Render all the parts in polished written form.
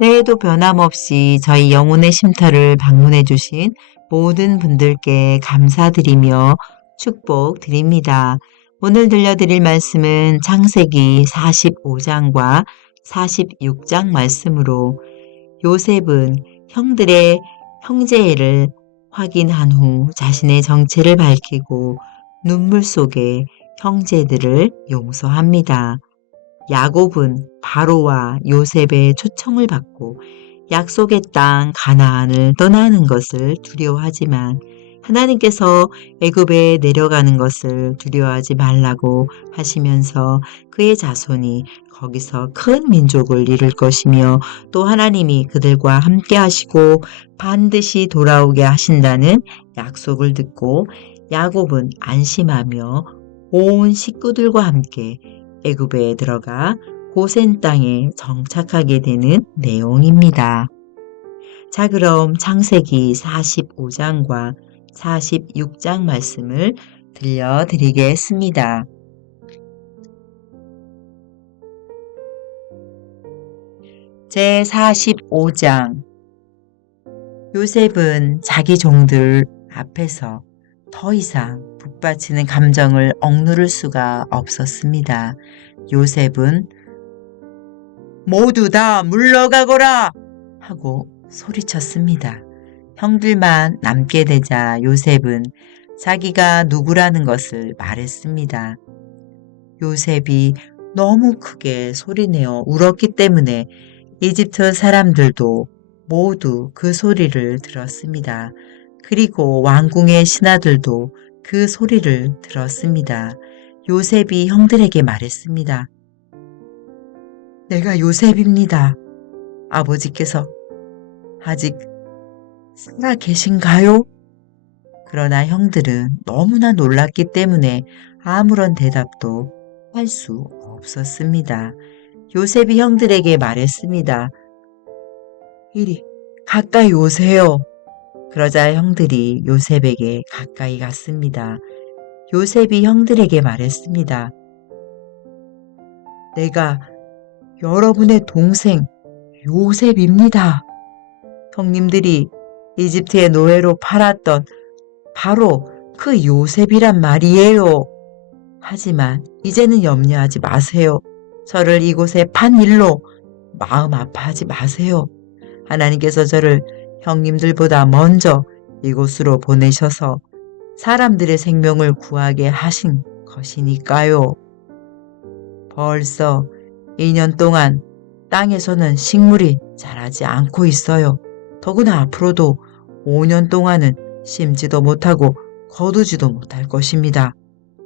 새해에도 변함없이 저희 영혼의 쉼터를 방문해 주신 모든 분들께 감사드리며 축복드립니다. 오늘 들려드릴 말씀은 창세기 45장과 46장 말씀으로 요셉은 형들의 형제를 확인한 후 자신의 정체를 밝히고 눈물 속에 형제들을 용서합니다. 야곱은 바로와 요셉의 초청을 받고 약속의 땅 가나안을 떠나는 것을 두려워하지만 하나님께서 애굽에 내려가는 것을 두려워하지 말라고 하시면서 그의 자손이 거기서 큰 민족을 이룰 것이며 또 하나님이 그들과 함께 하시고 반드시 돌아오게 하신다는 약속을 듣고 야곱은 안심하며 온 식구들과 함께 애굽에 들어가 고센 땅에 정착하게 되는 내용입니다. 자, 그럼 창세기 45장과 46장 말씀을 들려드리겠습니다. 제 45장. 요셉은 자기 종들 앞에서 더 이상 북받치는 감정을 억누를 수가 없었습니다. 요셉은 모두 다 물러가거라! 하고 소리쳤습니다. 형들만 남게 되자 요셉은 자기가 누구라는 것을 말했습니다. 요셉이 너무 크게 소리내어 울었기 때문에 이집트 사람들도 모두 그 소리를 들었습니다. 그리고 왕궁의 신하들도 그 소리를 들었습니다. 요셉이 형들에게 말했습니다. 내가 요셉입니다. 아버지께서 아직 살아 계신가요? 그러나 형들은 너무나 놀랐기 때문에 아무런 대답도 할 수 없었습니다. 요셉이 형들에게 말했습니다. 이리 가까이 오세요. 그러자 형들이 요셉에게 가까이 갔습니다. 요셉이 형들에게 말했습니다. 내가 여러분의 동생 요셉입니다. 형님들이 이집트의 노예로 팔았던 바로 그 요셉이란 말이에요. 하지만 이제는 염려하지 마세요. 저를 이곳에 판 일로 마음 아파하지 마세요. 하나님께서 저를 형님들보다 먼저 이곳으로 보내셔서 사람들의 생명을 구하게 하신 것이니까요. 벌써 2년 동안 땅에서는 식물이 자라지 않고 있어요. 더구나 앞으로도 5년 동안은 심지도 못하고 거두지도 못할 것입니다.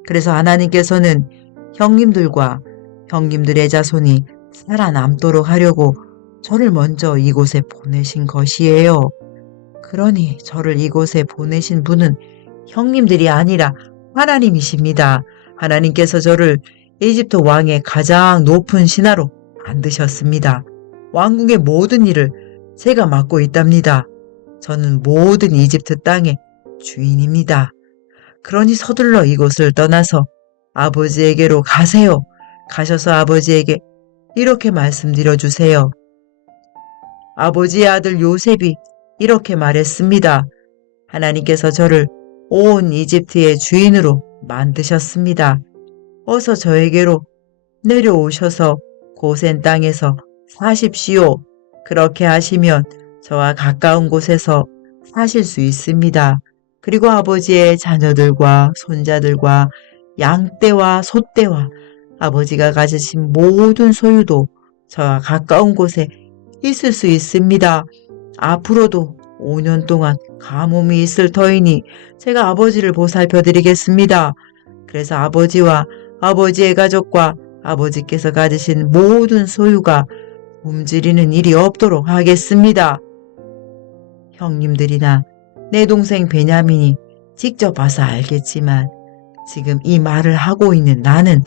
그래서 하나님께서는 형님들과 형님들의 자손이 살아남도록 하려고 저를 먼저 이곳에 보내신 것이에요. 그러니 저를 이곳에 보내신 분은 형님들이 아니라 하나님이십니다. 하나님께서 저를 이집트 왕의 가장 높은 신하로 만드셨습니다. 왕궁의 모든 일을 제가 맡고 있답니다. 저는 모든 이집트 땅의 주인입니다. 그러니 서둘러 이곳을 떠나서 아버지에게로 가세요. 가셔서 아버지에게 이렇게 말씀드려 주세요. 아버지의 아들 요셉이 이렇게 말했습니다. 하나님께서 저를 온 이집트의 주인으로 만드셨습니다. 어서 저에게로 내려오셔서 고센 땅에서 사십시오. 그렇게 하시면 저와 가까운 곳에서 사실 수 있습니다. 그리고 아버지의 자녀들과 손자들과 양떼와 소떼와 아버지가 가지신 모든 소유도 저와 가까운 곳에 있을 수 있습니다. 앞으로도 5년 동안 가뭄이 있을 터이니 제가 아버지를 보살펴 드리겠습니다. 그래서 아버지와 아버지의 가족과 아버지께서 가지신 모든 소유가 굶주리는 일이 없도록 하겠습니다. 형님들이나 내 동생 베냐민이 직접 와서 알겠지만 지금 이 말을 하고 있는 나는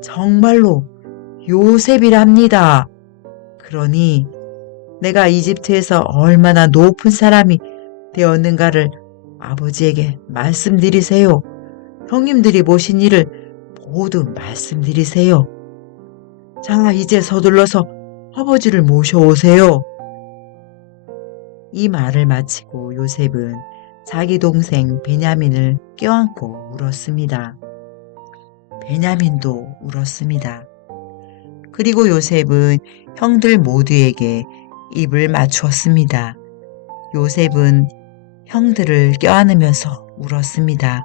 정말로 요셉이랍니다. 그러니 내가 이집트에서 얼마나 높은 사람이 되었는가를 아버지에게 말씀드리세요. 형님들이 보신 일을 모두 말씀드리세요. 자, 이제 서둘러서 아버지를 모셔오세요. 이 말을 마치고 요셉은 자기 동생 베냐민을 껴안고 울었습니다. 베냐민도 울었습니다. 그리고 요셉은 형들 모두에게 입을 맞추었습니다. 요셉은 형들을 껴안으면서 울었습니다.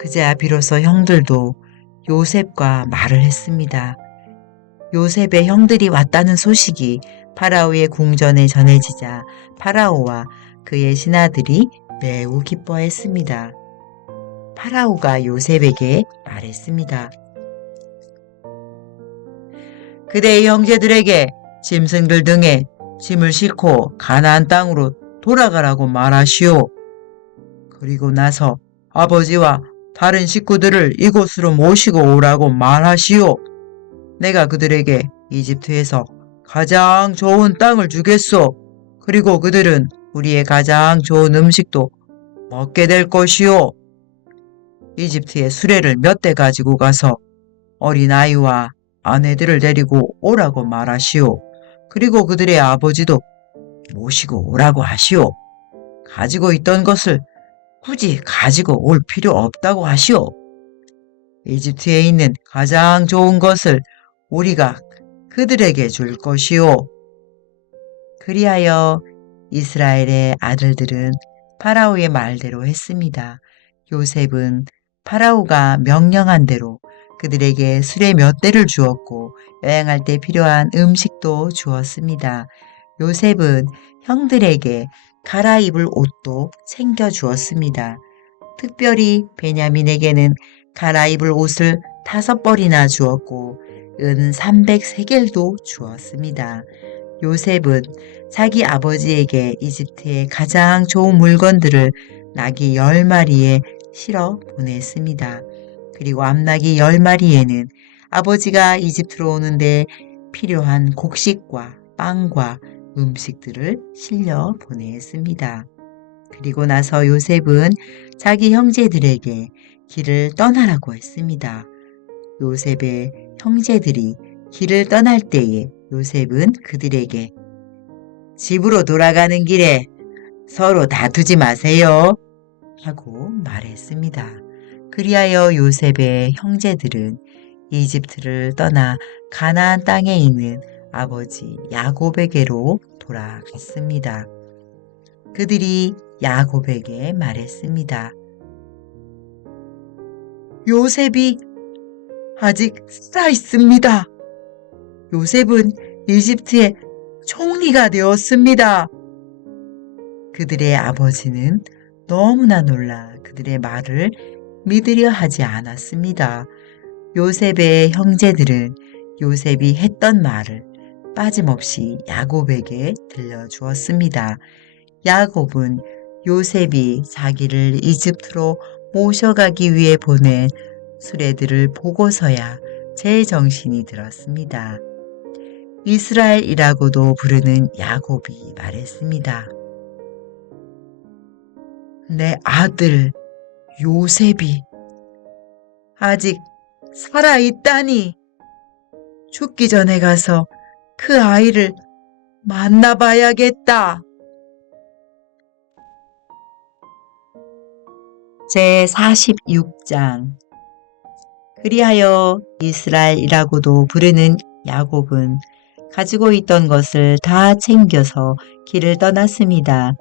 그제야 비로소 형들도 요셉과 말을 했습니다. 요셉의 형들이 왔다는 소식이 파라오의 궁전에 전해지자 파라오와 그의 신하들이 매우 기뻐했습니다. 파라오가 요셉에게 말했습니다. 그대의 형제들에게 짐승들 등에 짐을 싣고 가나안 땅으로 돌아가라고 말하시오. 그리고 나서 아버지와 다른 식구들을 이곳으로 모시고 오라고 말하시오. 내가 그들에게 이집트에서 가장 좋은 땅을 주겠소. 그리고 그들은 우리의 가장 좋은 음식도 먹게 될 것이오. 이집트에 수레를 몇 대 가지고 가서 어린아이와 아내들을 데리고 오라고 말하시오. 그리고 그들의 아버지도 모시고 오라고 하시오. 가지고 있던 것을 굳이 가지고 올 필요 없다고 하시오. 이집트에 있는 가장 좋은 것을 우리가 그들에게 줄 것이오. 그리하여 이스라엘의 아들들은 파라오의 말대로 했습니다. 요셉은 파라오가 명령한 대로 그들에게 수레 몇 대를 주었고 여행할 때 필요한 음식도 주었습니다. 요셉은 형들에게 갈아입을 옷도 챙겨 주었습니다. 특별히 베냐민에게는 갈아입을 옷을 5벌이나 주었고 은 300세겔도 주었습니다. 요셉은 자기 아버지에게 이집트의 가장 좋은 물건들을 나귀 10마리에 실어 보냈습니다. 그리고 암나귀 10마리에는 아버지가 이집트로 오는데 필요한 곡식과 빵과 음식들을 실려 보냈습니다. 그리고 나서 요셉은 자기 형제들에게 길을 떠나라고 했습니다. 요셉의 형제들이 길을 떠날 때에 요셉은 그들에게 집으로 돌아가는 길에 서로 다투지 마세요 하고 말했습니다. 그리하여 요셉의 형제들은 이집트를 떠나 가나안 땅에 있는 아버지 야곱에게로 돌아갔습니다. 그들이 야곱에게 말했습니다. 요셉이 아직 살아 있습니다. 요셉은 이집트의 총리가 되었습니다. 그들의 아버지는 너무나 놀라 그들의 말을 믿으려 하지 않았습니다. 요셉의 형제들은 요셉이 했던 말을 빠짐없이 야곱에게 들려주었습니다. 야곱은 요셉이 자기를 이집트로 모셔가기 위해 보낸 수레들을 보고서야 제정신이 들었습니다. 이스라엘이라고도 부르는 야곱이 말했습니다. 내 아들 요셉이 아직 살아있다니. 죽기 전에 가서 그 아이를 만나봐야겠다. 제46장. 그리하여 이스라엘이라고도 부르는 야곱은 가지고 있던 것을 다 챙겨서 길을 떠났습니다.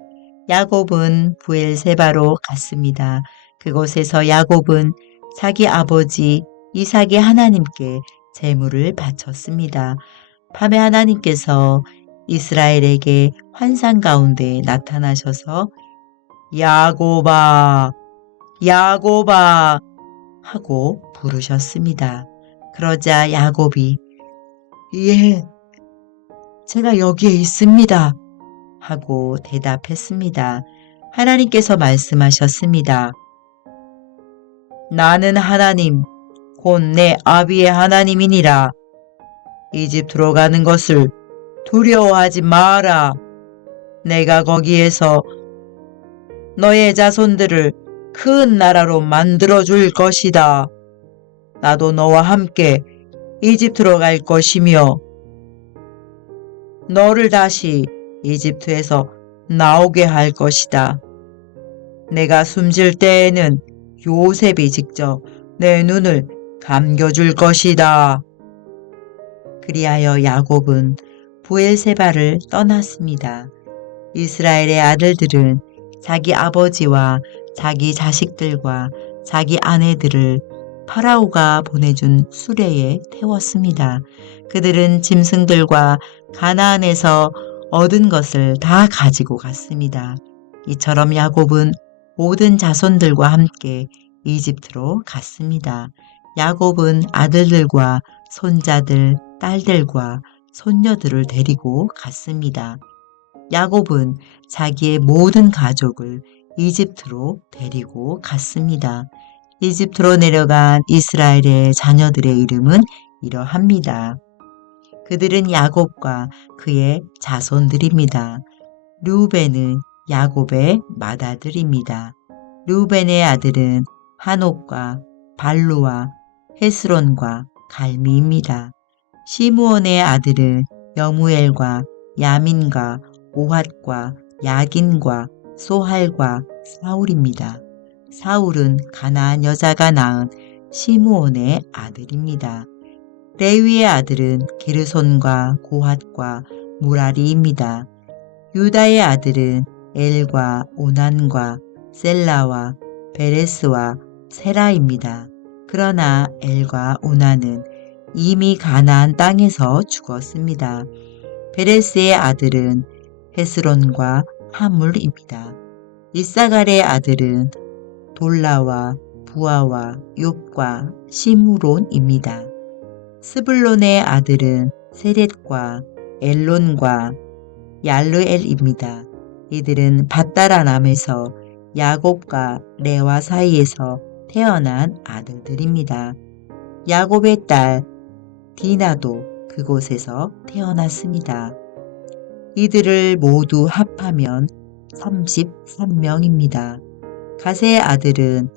야곱은 부엘세바로 갔습니다. 그곳에서 야곱은 자기 아버지 이삭의 하나님께 제물을 바쳤습니다. 밤에 하나님께서 이스라엘에게 환상 가운데 나타나셔서 야곱아, 야곱아 하고 부르셨습니다. 그러자 야곱이 예, 제가 여기에 있습니다 하고 대답했습니다. 하나님께서 말씀하셨습니다. 나는 하나님, 곧 내 아비의 하나님이니라. 이집트로 가는 것을 두려워하지 마라. 내가 거기에서 너의 자손들을 큰 나라로 만들어 줄 것이다. 나도 너와 함께 이집트로 갈 것이며 너를 다시 이집트에서 나오게 할 것이다. 내가 숨질 때에는 요셉이 직접 내 눈을 감겨줄 것이다. 그리하여 야곱은 부엘세바를 떠났습니다. 이스라엘의 아들들은 자기 아버지와 자기 자식들과 자기 아내들을 파라오가 보내준 수레에 태웠습니다. 그들은 짐승들과 가나안에서 얻은 것을 다 가지고 갔습니다. 이처럼 야곱은 모든 자손들과 함께 이집트로 갔습니다. 야곱은 아들들과 손자들, 딸들과 손녀들을 데리고 갔습니다. 야곱은 자기의 모든 가족을 이집트로 데리고 갔습니다. 이집트로 내려간 이스라엘의 자녀들의 이름은 이러합니다. 그들은 야곱과 그의 자손들입니다. 르우벤은 야곱의 맏아들입니다. 르우벤의 아들은 한옥과 발루와 헤스론과 갈미입니다. 시므온의 아들은 여무엘과 야민과 오핫과 야긴과 소할과 사울입니다. 사울은 가나안 여자가 낳은 시므온의 아들입니다. 레위의 아들은 게르손과 고핫과 무라리입니다. 유다의 아들은 엘과 오난과 셀라와 베레스와 세라입니다. 그러나 엘과 오난은 이미 가나안 땅에서 죽었습니다. 베레스의 아들은 헤스론과 하물입니다. 이사갈의 아들은 돌라와 부아와 욥과 시므론입니다. 스불론의 아들은 세렛과 엘론과 얄르엘입니다. 이들은 밧다라남에서 야곱과 레와 사이에서 태어난 아들들입니다. 야곱의 딸 디나도 그곳에서 태어났습니다. 이들을 모두 합하면 33명입니다. 가세의 아들은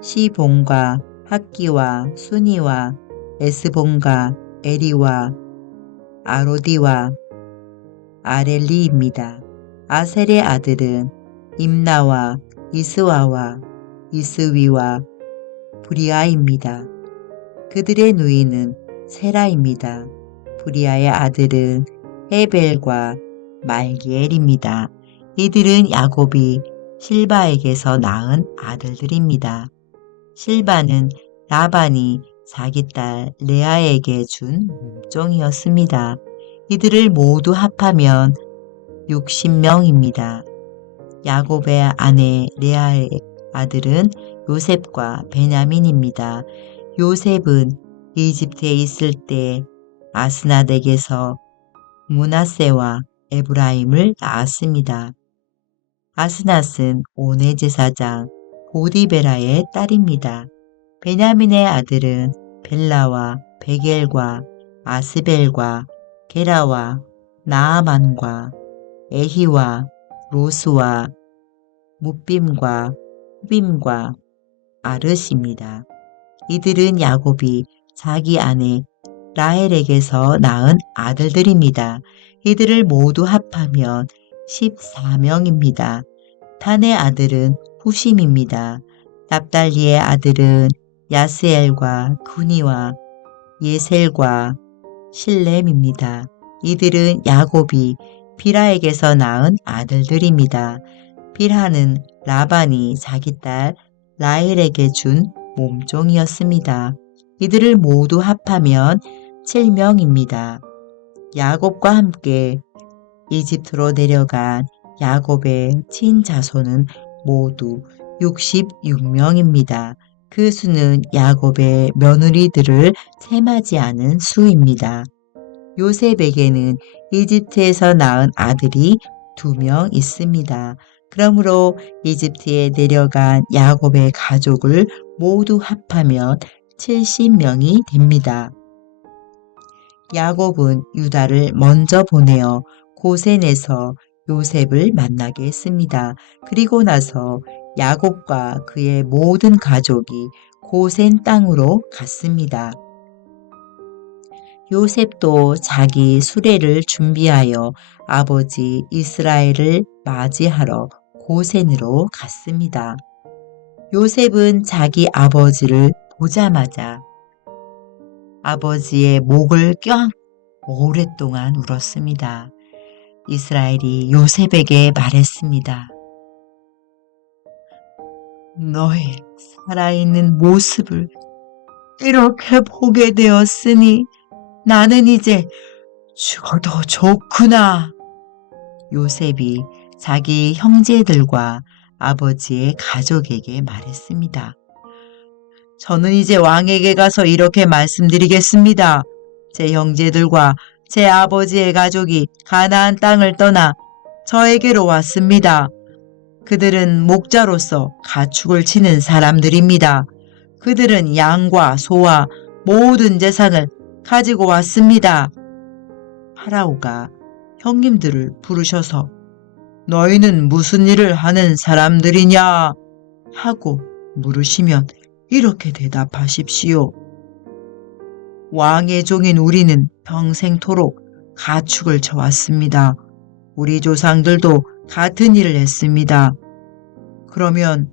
시본과 학기와 순이와 에스본과 에리와 아로디와 아렐리입니다. 아셀의 아들은 임나와 이스와와 이스위와 브리아입니다. 그들의 누이는 세라입니다. 브리아의 아들은 헤벨과 말기엘입니다. 이들은 야곱이 실바에게서 낳은 아들들입니다. 실바는 라반이 자기 딸 레아에게 준 몸종이었습니다. 이들을 모두 합하면 60명입니다. 야곱의 아내 레아의 아들은 요셉과 베냐민입니다. 요셉은 이집트에 있을 때 아스낫에게서 므낫세와 에브라임을 낳았습니다. 아스낫은 오네 제사장 보디베라의 딸입니다. 베냐민의 아들은 벨라와 베겔과 아스벨과 게라와 나아만과 에히와 로스와 무빔과 후빔과 아르시입니다. 이들은 야곱이 자기 아내 라헬에게서 낳은 아들들입니다. 이들을 모두 합하면 14명입니다. 단의 아들은 후심입니다. 납달리의 아들은 야스엘과 구니와 예셀과 실렘입니다. 이들은 야곱이 빌하에게서 낳은 아들들입니다. 빌하는 라반이 자기 딸 라헬에게 준 몸종이었습니다. 이들을 모두 합하면 7명입니다. 야곱과 함께 이집트로 내려간 야곱의 친자손은 모두 66명입니다. 그 수는 야곱의 며느리들을 셈하지 않은 수입니다. 요셉에게는 이집트에서 낳은 아들이 2명 있습니다. 그러므로 이집트에 내려간 야곱의 가족을 모두 합하면 70명이 됩니다. 야곱은 유다를 먼저 보내어 고센에서 요셉을 만나게 했습니다. 그리고 나서 야곱과 그의 모든 가족이 고센 땅으로 갔습니다. 요셉도 자기 수레를 준비하여 아버지 이스라엘을 맞이하러 고센으로 갔습니다. 요셉은 자기 아버지를 보자마자 아버지의 목을 껴안고 오랫동안 울었습니다. 이스라엘이 요셉에게 말했습니다. 너의 살아있는 모습을 이렇게 보게 되었으니 나는 이제 죽어도 좋구나. 요셉이 자기 형제들과 아버지의 가족에게 말했습니다. 저는 이제 왕에게 가서 이렇게 말씀드리겠습니다. 제 형제들과 제 아버지의 가족이 가나안 땅을 떠나 저에게로 왔습니다. 그들은 목자로서 가축을 치는 사람들입니다. 그들은 양과 소와 모든 재산을 가지고 왔습니다. 파라오가 형님들을 부르셔서 너희는 무슨 일을 하는 사람들이냐 하고 물으시면 이렇게 대답하십시오. 왕의 종인 우리는 평생토록 가축을 쳐왔습니다. 우리 조상들도 같은 일을 했습니다. 그러면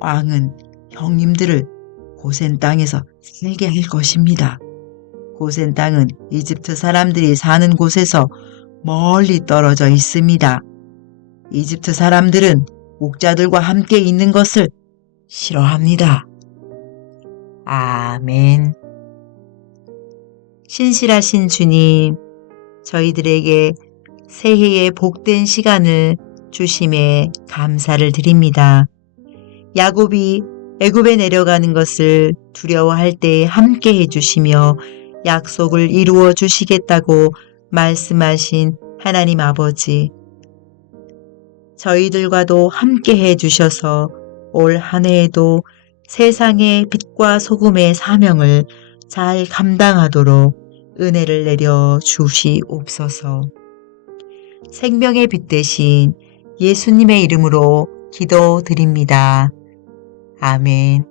왕은 형님들을 고센 땅에서 살게 할 것입니다. 고센 땅은 이집트 사람들이 사는 곳에서 멀리 떨어져 있습니다. 이집트 사람들은 목자들과 함께 있는 것을 싫어합니다. 아멘. 신실하신 주님, 저희들에게 새해의 복된 시간을 주심에 감사를 드립니다. 야곱이 애굽에 내려가는 것을 두려워할 때 함께 해주시며 약속을 이루어 주시겠다고 말씀하신 하나님 아버지, 저희들과도 함께 해주셔서 올 한 해에도 세상의 빛과 소금의 사명을 잘 감당하도록 은혜를 내려 주시옵소서. 생명의 빛 대신 예수님의 이름으로 기도드립니다. 아멘.